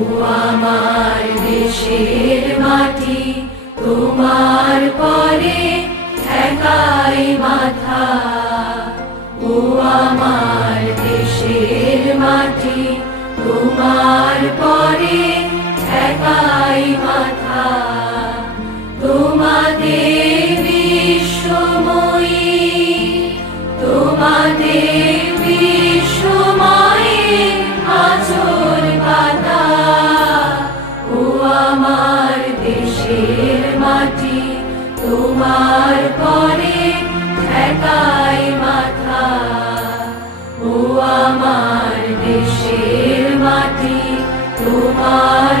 আমার দেশের মাটি তোমার পরে ঠেকাই মাথা। ও আমার দেশের মাটি তোমার পরে ঠেকাই মাথা। তোমাদের বিশ্বময়ী, তোমাদের বিশ্বময়ী আঁচল পাতা। ও আমার দেশের মাটি তোমার পরে ঠেকাই মাথা। ও আমার দেশের মাটি তোমার